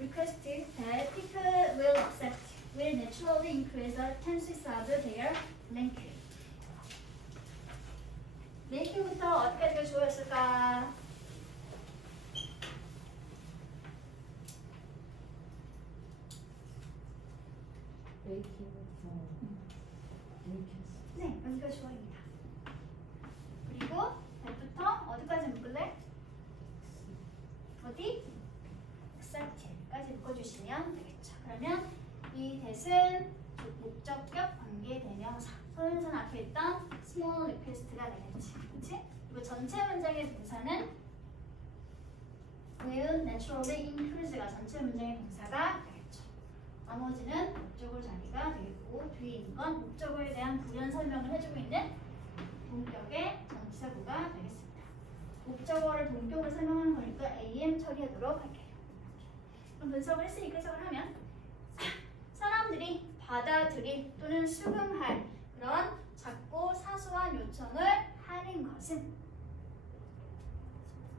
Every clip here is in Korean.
request that people will accept will naturally increase the chances of their ranking. 랭킹부터 어떻게 하는 게 좋았을까? 네, 여기가 주어입니다. 그리고 that부터 어디까지 묶을래? 어디? accept까지 묶어주시면 되겠죠. 그러면 이 that은 목적격 관계대명사 서른선 앞에 있던 small request가 되겠지. 그치? 그리고 전체 문장의 동사는 will naturally increase가 전체 문장의 동사가 되겠죠. 나머지는 목적어 자리가 되겠고 뒤에 있는 건 목적어에 대한 부연 설명을 해주고 있는 동격의 전치사구가 되겠습니다. 목적어를 동격으로 설명하는 거니까 AM 처리하도록 할게요. 그럼 분석을 했으니까 해석을 하면 사람들이 받아들일 또는 수긍할 그런 작고 사소한 요청을 하는 것은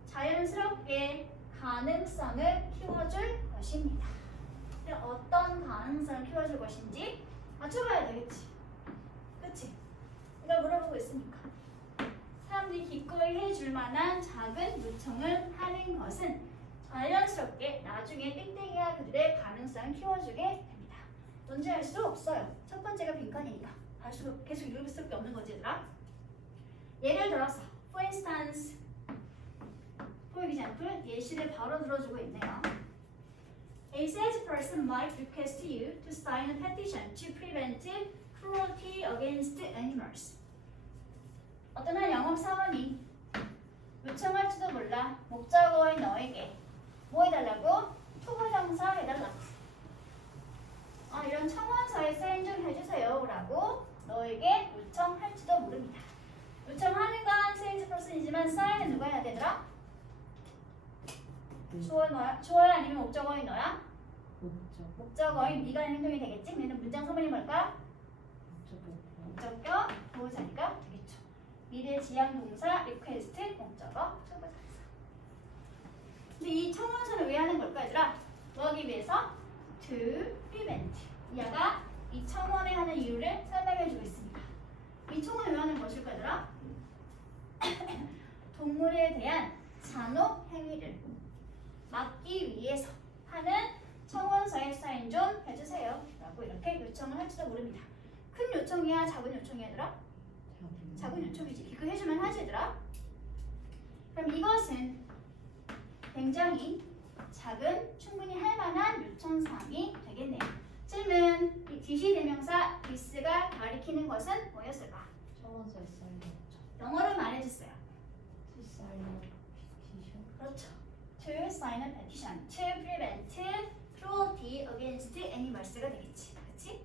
자연스럽게 가능성을 키워줄 것입니다. 어떤 가능성을 키워줄 것인지 맞춰봐야 되겠지. 그치? 이걸 물어보고 있으니까 사람들이 기꺼이 해줄 만한 작은 요청을 하는 것은 자연스럽게 나중에 땡땡이가 그들의 가능성을 키워주게 됩니다. 뭔지 알 수 없어요. 첫 번째가 빈칸이니까 계속 읽을 수밖에 없는 거지 얘들아. 예를 들어서 for instance, for example, 예시를 바로 들어주고 있네요. A salesperson might request you to sign a petition to prevent cruelty against animals. 어떤 한 영업사원이 요청할지도 몰라 목적어인 너에게 뭐 해달라고? 투부정사 해달라고. 이런 청원서에 사인 좀 해주세요 라고 너에게 요청할지도 모릅니다. 요청하는 건 세일즈퍼슨이지만 사인은 누가 해야 되더라? 주어야 아니면 목적어인 너야? 목적어인 네가 하는 행동이 되겠지? 얘는 문장 서문이 뭘까? 목적격 보호자니까 되겠죠. 미래 지향 동사 리퀘스트 목적어 투부정사. 근데 이 청원서는 왜 하는 걸까 얘들아? 뭐 하기 위해서? to prevent. 이하가 이 청원에 하는 이유를 설명해주고 있습니다. 이 청원을 왜 하는 것일까 얘들아? 동물에 대한 잔혹 행위를 막기 위해서 하는 청원서에 사인 좀 해주세요 라고 이렇게 요청을 할지도 모릅니다. 큰 요청이야 작은 요청이야 얘들아? 작은 요청이지. 이거 해주면 하지 얘들아? 그럼 이것은 굉장히 작은 충분히 할 만한 요청사항이 되겠네요. 질문, 이 디시 대명사 this가 가리키는 것은 뭐였을까? 청원서에 쌓인 영어로 말해주세요. 그렇죠. To sign a petition to prevent cruelty against animals가 되겠지. 그렇지?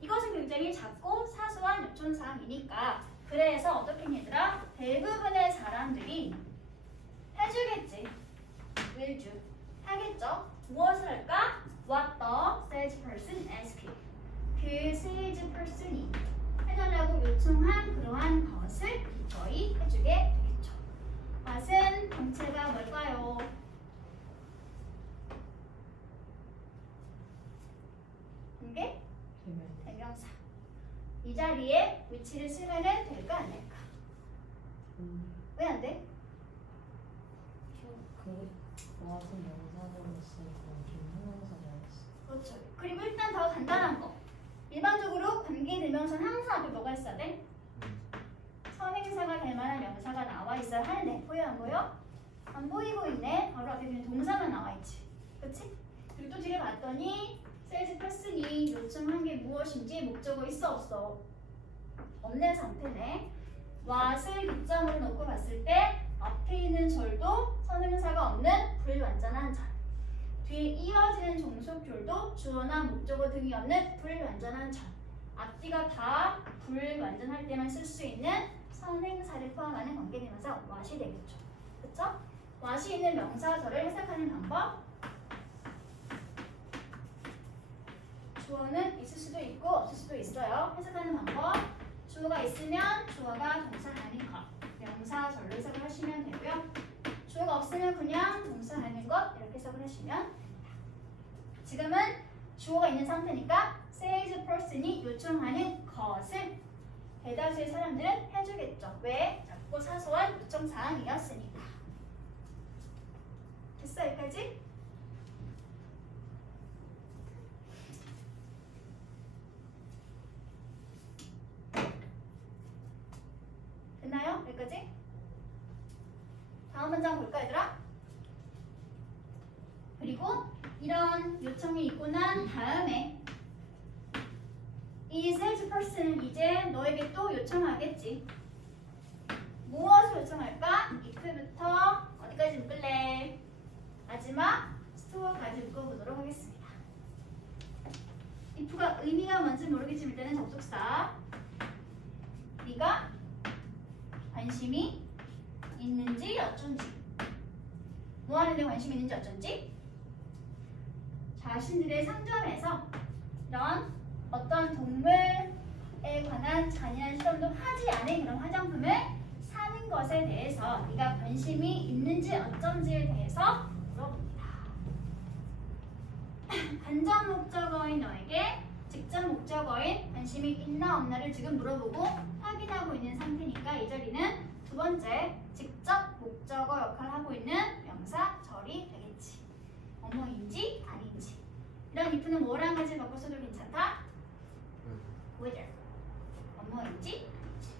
이것은 굉장히 작고 사소한 요청사항이니까 그래서 어떻게 얘들아? 대부분의 사람들이 해주겠지. will do. 하겠죠? 무엇을 할까? What the salesperson asked. 그 salesperson이 해달라고 요청한 그러한 것을 기꺼이 해주게 되겠죠. what은 동체가 뭘까요? 이게 대명사. 이 자리에 which를 쓰면 될까 안 될까? 왜 안 돼? 와서 명사로 쓰고 김명사로 했어. 그렇죠. 그리고 일단 더 간단한 거. 일반적으로 관계대명사는 항상 앞에 뭐가 있어야 돼? 선행사가 될 만한 명사가 나와 있어야 하는데 보여 안 보여? 안 보이고 있네. 바로 앞에 그냥 동사만 나와 있지. 그치? 그리고 또 뒤를 봤더니 세일즈퍼슨이 요청한 게 무엇인지 목적어 있어 없어? 없는 상태네. what을 기점으로 놓고 봤을 때 앞에 있는 절도 선행사가 없는 불완전한 절. 뒤에 이어지는 종속절도 주어나 목적어 등이 없는 불완전한 절. 앞뒤가 다 불완전할 때만 쓸 수 있는 선행사를 포함하는 관계대명사 what이 되겠죠. 그쵸? what이 있는 명사절을 해석하는 방법. 주어는 있을 수도 있고 없을 수도 있어요. 해석하는 방법. 주어가 있으면 주어가 동사 하는 것. 명사절로 해석을 하시면 되고요. 주어가 없으면 그냥 동사 하는 것 이렇게 해석을 하시면 됩니다. 지금은 주어가 있는 상태니까 salesperson이 요청하는 것을 대다수의 사람들은 해주겠죠. 왜? 작고 사소한 요청 사항이었으니까. 됐어 여기까지? 됐나요? 여기까지? 다음 문장 볼까 얘들아? 그리고 이런 요청이 있고 난 다음에 이 salesperson은 이제 너에게 또 요청하겠지. 무엇을 요청할까? if부터 어디까지 묶을래? 마지막 store까지 묶어보도록 하겠습니다. if가 의미가 뭔지 모르겠지만 일단은 접속사. 네가 관심이 있는지 어쩐지, 뭐 하는데 관심이 있는지 어쩐지, 자신들의 상점에서 이런 어떤 동물에 관한 잔인한 실험도 하지 않은 그런 화장품을 사는 것에 대해서 네가 관심이 있는지 어쩐지에 대해서 물어봅니다. 간접 목적어인 너에게 직접 목적어인 관심이 있나 없나를 지금 물어보고 확인하고 있는 상태니까 이 자리는 두 번째 직접 목적어 역할을 하고 있는 명사 절이 되겠지. 뭐뭐인지 아닌지. 이런 if는 뭐랑 같이 바꿔서도 괜찮다? whether. 뭐뭐인지 아닌지.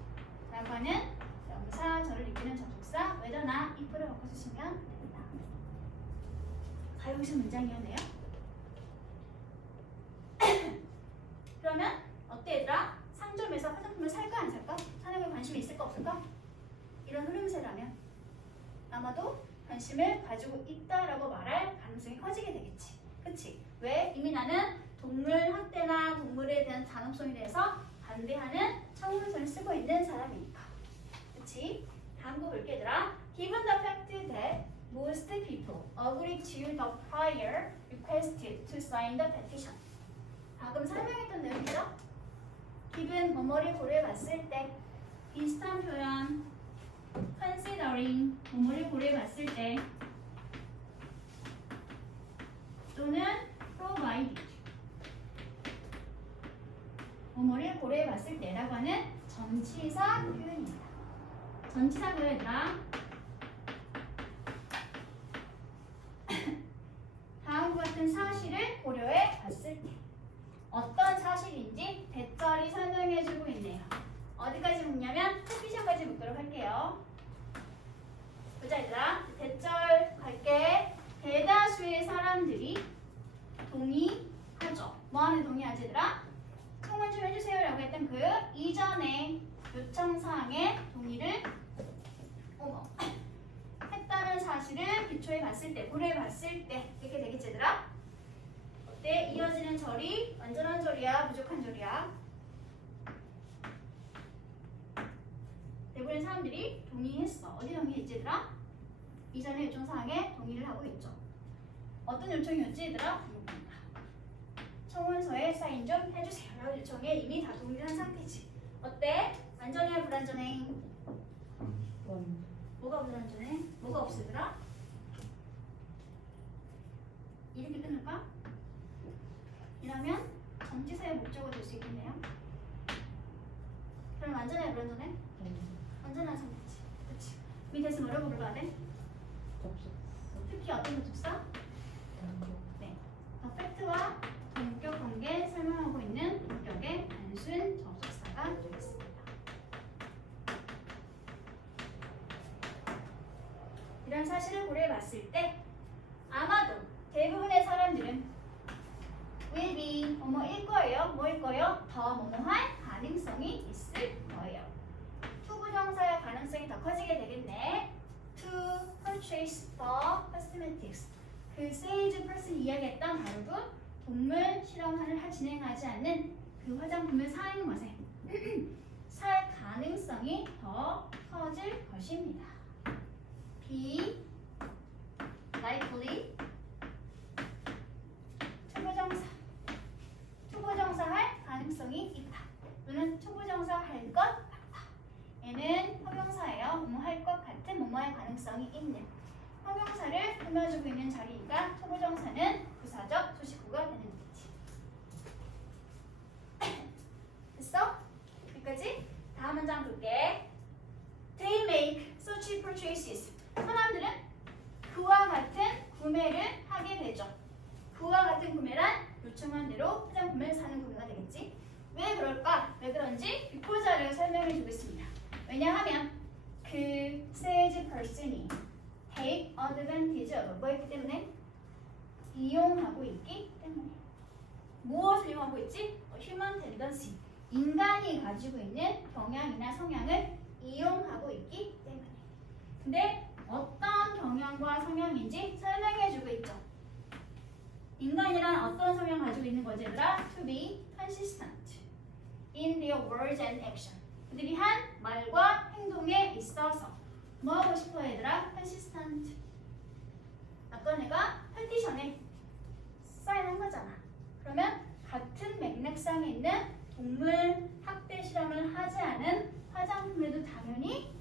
라고 하는 명사 절을 이끄는 접속사 whether나 if를 바꿔주시면 됩니다. 사용식 문장이었네요. 그러면 어때 얘들아? 상점에서 화장품을 살까 안 살까? 사는 게 관심이 있을까 없을까? 이런 흐름세라면 아마도 관심을 가지고 있다라고 말할 가능성이 커지게 되겠지. 그치? 왜? 이미 나는 동물 학대나 동물에 대한 잔혹성에 대해서 반대하는 청문서를 쓰고 있는 사람이니까. 그치? 다음 거 볼게 얘들아. Given the fact that most people agreed to the prior requested to sign the petition. 방금 설명했던 내용이죠? given 뭐뭐를 고려해봤을 때 비슷한 표현 considering 뭐뭐를 고려해봤을 때 또는 provided 뭐뭐를 고려해봤을 때라고 하는 전치사 표현입니다. 전치사 표현이다. 다음과 같은 사실을 고려해봤을 때 어떤 사실인지 대절이 설명해주고 있네요. 어디까지 묶냐면 포지션까지 묶도록 할게요. 보자 얘들아. 대절 갈게. 대다수의 사람들이 동의하죠. 뭐하는 동의하지 얘들아? 청원 좀 해주세요 라고 했던 그 이전의 요청사항에 동의를 했다는 사실을 기초해 봤을 때, 고려해 봤을 때 이렇게 되겠지 얘들아? 어때? 이어지는 절이 완전한 절이야? 부족한 절이야? 대부분의 사람들이 동의했어. 어디 동의했지 얘들아? 이전의 요청사항에 동의를 하고 있죠. 어떤 요청이었지 얘들아? 청원서에 사인 좀 해주세요 라고 요청에 이미 다 동의를 한 상태지. 어때? 안전해 불안전해? 뭐가 불안전해? 뭐가 없어 얘들아? 이렇게 끊을까? 이러면 전치사의 목적어 될 수 있겠네요. 그럼 안전해 불안전해? 안전한 상태지. 그치? 밑에서 뭐라고 불러야 돼? 특히 어떤 접속사? 네. 더 팩트와 동격 관계 설명하고 있는 동격의 단순 접속사가 되겠습니다. 이런 사실을 고려해 봤을 때 아마도 대부분의 사람들은 will be 뭐뭐일 거예요. 뭐일 거예요? 더 뭐뭐할 가능성이 있을 거예요. 투부정사의 가능성이 더 커지게 되겠네. To purchase the cosmetics. 그 salesperson 이야기했던 바로 그 동물 실험을 진행하지 않는 그 화장품을 사는 것에 살 가능성이 더 커질 것입니다. be likely 투부정사 할 가능성이 있다. 또는 투부정사 할 것 같다. 얘는 형용사예요. 뭐뭐 할 것 같은 뭐뭐 할 가능성이 있는. 형용사를 꾸며주고 있는 자리니까 초보정사는 부사적 수식구가 되는 거지. 됐어? 여기까지? 다음 문장 볼게. They make such purchases. 사람들은 그와 같은 구매를 하게 되죠. 그와 같은 구매란 요청한 대로 화장품을 사는 구매가 되겠지. 왜 그럴까? 왜 그런지 비포자를 설명해 주겠습니다. 왜냐하면 그 said person이 take advantage of 뭐였기 때문에? 이용하고 있기 때문에. 무엇을 이용하고 있지? human tendency. 인간이 가지고 있는 경향이나 성향을 이용하고 있기 때문에. 근데 어떤 경향과 성향인지 설명해주고 있죠. 인간이란 어떤 성향 가지고 있는 거지 얘들아? To be consistent in their words and action. 그들이 한 말과 행동에 있어서 뭐 하고 싶어 얘들아? consistent. 아까 내가 페티션에 사인한 거잖아. 그러면 같은 맥락상에 있는 동물 학대 실험을 하지 않은 화장품에도 당연히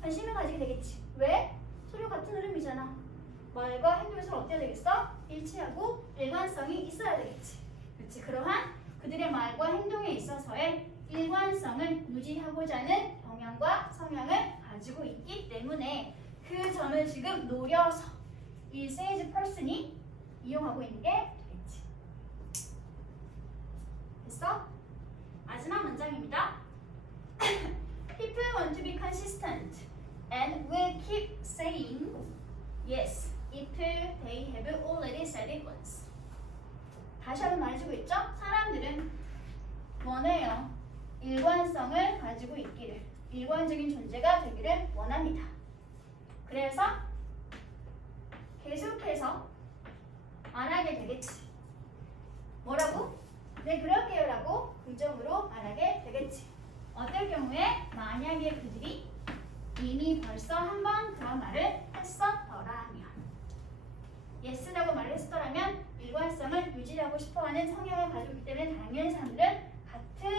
관심을 가지게 되겠지. 왜? 서로 같은 흐름이잖아. 말과 행동에서 어때야 되겠어? 일치하고 일관성이 있어야 되겠지. 그렇지. 그러한 그들의 말과 행동에 있어서의 일관성을 유지하고자 하는 경향과 성향을 가지고 있기 때문에 그 점을 지금 노려서 이 says person이 이용하고 있는 게 되겠지. 됐어? 마지막 문장입니다. People want to be consistent and will keep saying yes if they have already said it once. 다시 한번 말해주고 있죠? 사람들은 원해요. 일관성을 가지고 있기를, 일관적인 존재가 되기를 원합니다. 그래서 계속해서 말하게 되겠지. 뭐라고? 네, 그럴게요 라고 긍정으로 말하게 되겠지. 어떨 경우에 만약에 그들이 이미 벌써 한 번 그런 말을 했었더라면, yes라고 말을 했었더라면 일관성을 유지하고 싶어하는 성향을 가지고 있기 때문에 당연히 사람들은 같은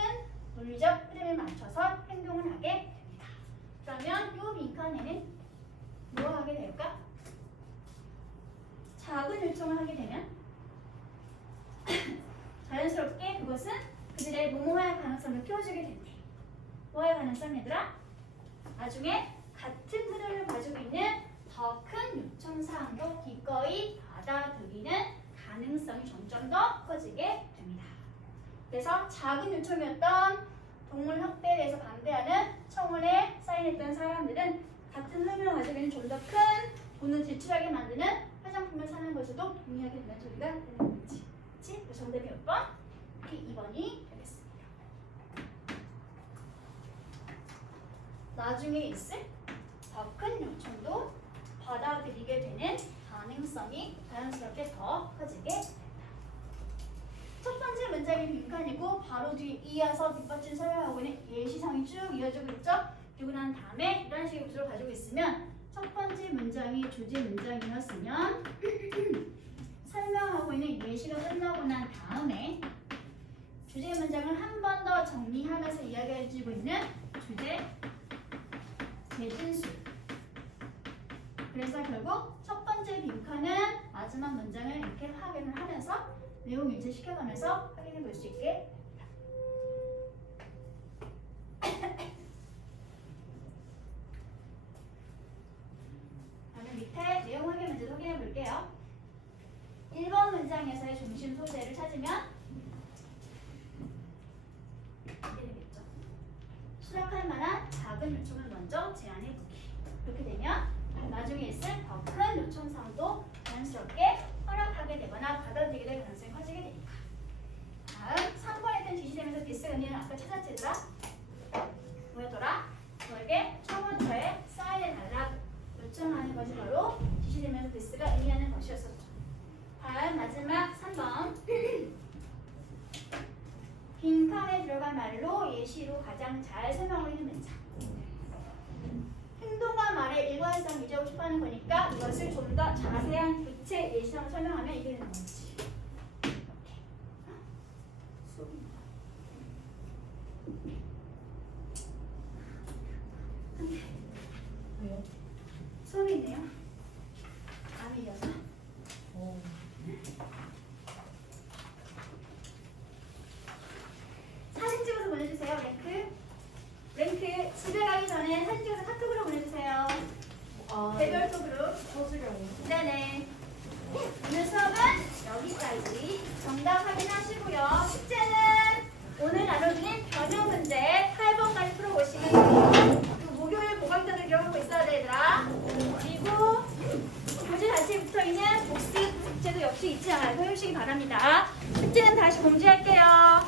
논리적 흐름에 맞춰서 행동을 하게 됩니다. 그러면 이 빈칸에는 뭐 하게 될까? 작은 요청을 하게 되면 자연스럽게 그것은 그들의 모모할 가능성을 키워주게 됩니다. 뭐할 가능성 얘들아? 나중에 같은 흐름을 가지고 있는 더 큰 요청사항도 기꺼이 받아들이는 가능성이 점점 더 커지게 됩니다. 그래서 작은 요청이었던 동물 학대에 대해서 반대하는 청원에 사인했던 사람들은 같은 흐름을 가지고 있는 좀 더 큰 돈을 지출하게 만드는 화장품을 사는 것에도 동의하게 되는 소리가 되는 거지. 그치? 그래서 정답이 몇 번? 2번이 되겠습니다. 나중에 있을 더 큰 요청도 받아들이게 되는 가능성이 자연스럽게 더 커지게 됩니다. 첫 번째 문장이 빈칸이고 바로 뒤에 이어서 뒷받침 설명하고 있는 예시상이 쭉 이어지고 있죠? 그리고 난 다음에 이런 식의 구조를 가지고 있으면 첫 번째 문장이 주제 문장이었으면 설명하고 있는 예시가 끝나고 난 다음에 주제 문장을 한 번 더 정리하면서 이야기해주고 있는 주제 대진수. 그래서 결국 첫 번째 빈칸은 마지막 문장을 이렇게 확인을 하면서 내용 일치시켜가면서 확인해 볼 수 있게 됩니다. 다음 밑에 내용 확인 문제 확인해 볼게요. 1번 문장에서의 중심 소재를 찾으면 이렇게 되겠죠. 수락할 만한 작은 요청을 먼저 제안해 보기. 그렇게 되면 나중에 있을 더 큰 요청사항도 자연스럽게 허락하게 되거나 받아들이게 될 가능성이 커지게 되니까. 다음 3번에 있던 지시되면서 디스 의미는 아까 찾았지더라? 뭐였더라? 너에게 청원서에 사인해달라고 요청하는 것이 바로 지시되면서 디스가 의미하는 것이었었죠. 다음 마지막 3번 빈칸에 들어간 말로 예시로 가장 잘 설명하고 있는 문장. 행동과 말의 일관성 유지하고 싶어하는 거니까 이것을 좀 더 자세한 구체 예시상으로 설명하면 이게 되는 거지. 왜요? 수업이네요. 이어서. 오. 사진 찍어서 보내주세요. 랭크 집에 가기 전에 사진 찍어서 카톡으로 보내주세요. 개별톡으로. 쳐주려고. 네네. 오늘 수업은 여기까지. 정답 확인하시고요. 숙제는 오늘 나눠드린 변형 문제 8번까지 풀어보시면 돼요. 그리고 목요일 보강자들 기억하고 있어야 돼, 얘들아. 그리고 교재 자체에 붙어있는 복습 숙제도 역시 잊지 말고 해주시기 바랍니다. 숙제는 다시 공지할게요.